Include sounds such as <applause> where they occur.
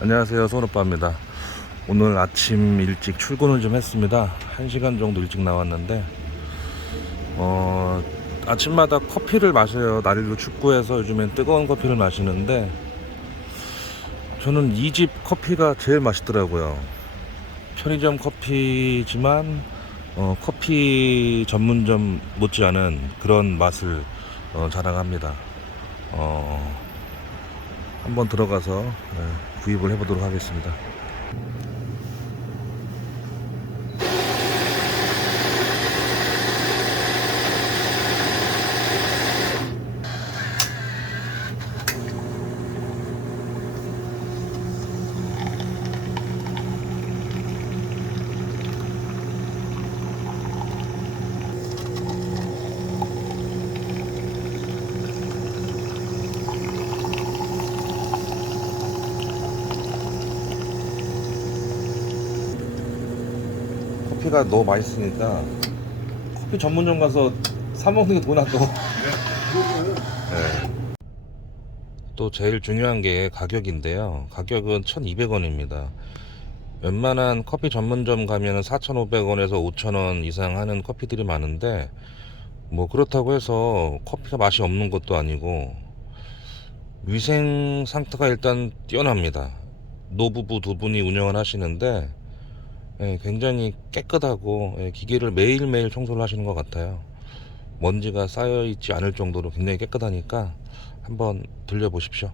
안녕하세요. 손오빠입니다. 오늘 아침 일찍 출근을 좀 했습니다. 1시간 정도 일찍 나왔는데 어 아침마다 커피를 마셔요. 날도 춥고 해서 요즘엔 뜨거운 커피를 마시는데 저는 이 집 커피가 제일 맛있더라고요. 편의점 커피지만 어, 커피 전문점 못지않은 그런 맛을 어, 자랑합니다. 어, 한번 들어가서 네, 구입을 해보도록 하겠습니다. 커피가 너무 맛있으니까 커피 전문점 가서 사 먹는 게 돈 아까워. <laughs> 네. 또 제일 중요한 게 가격인데요. 가격은 1,200원입니다. 웬만한 커피 전문점 가면은 4,500원에서 5,000원 이상 하는 커피들이 많은데 뭐 그렇다고 해서 커피가 맛이 없는 것도 아니고 위생 상태가 일단 뛰어납니다. 노부부 두 분이 운영을 하시는데 예, 굉장히 깨끗하고 예, 기계를 매일매일 청소를 하시는 것 같아요. 먼지가 쌓여 있지 않을 정도로 굉장히 깨끗하니까 한번 들려보십시오.